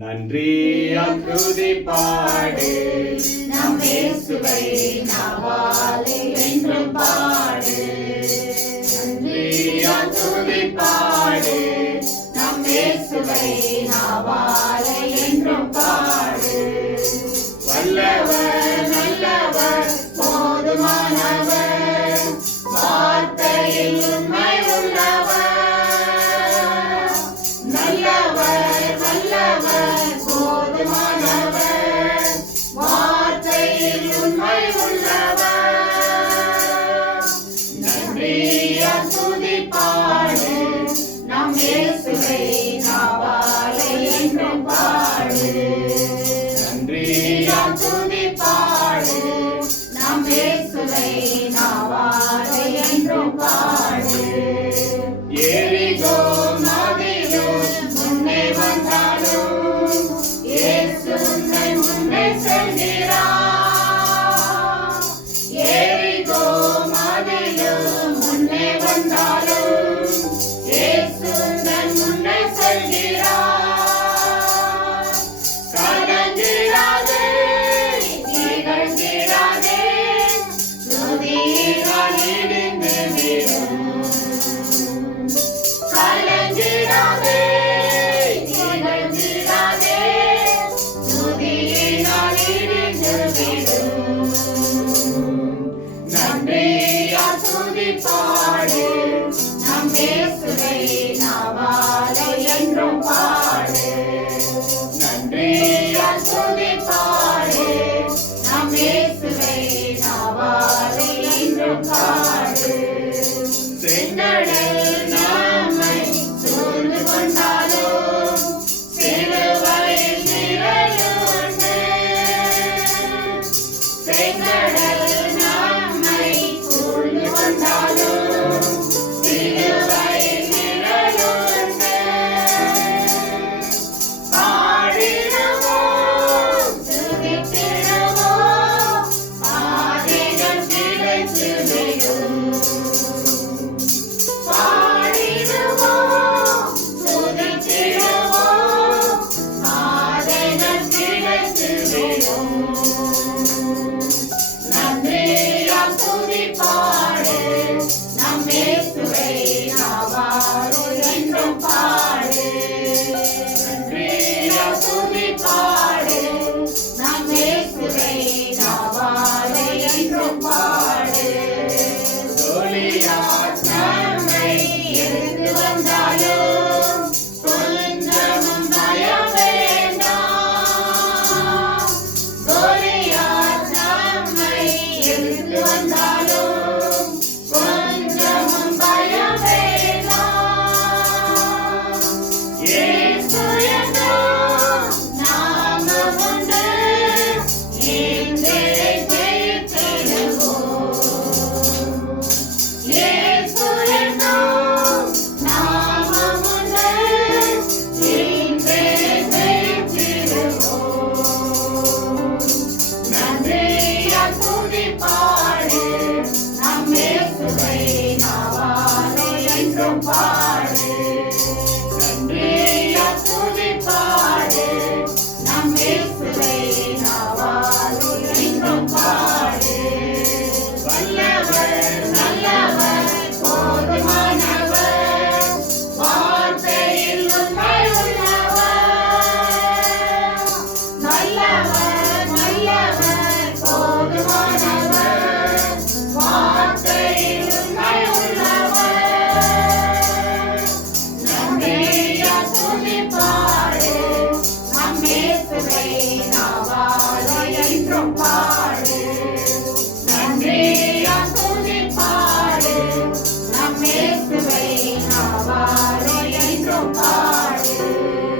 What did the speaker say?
நன்றி அத்துதி பாடு. நம் இயேசுவை நாவாலே என்றும் பாடு. நன்றி அத்துதி பாடு. நம் இயேசுவை நாவாலே என்றும் பாடு. வார்த்தையில் உள்ளவர் நன்றி அத்துதி நம் இயேசுவை நாவாலே என்றும் பாடு நம் இயேசுவை பாடு. நம் இயேசுவை நாவால என்றும் பாடு. நன்றியா துதி பாடு. நம் இயேசுவை நாவால என்றும் பாடு. செங்கடை one. Empire.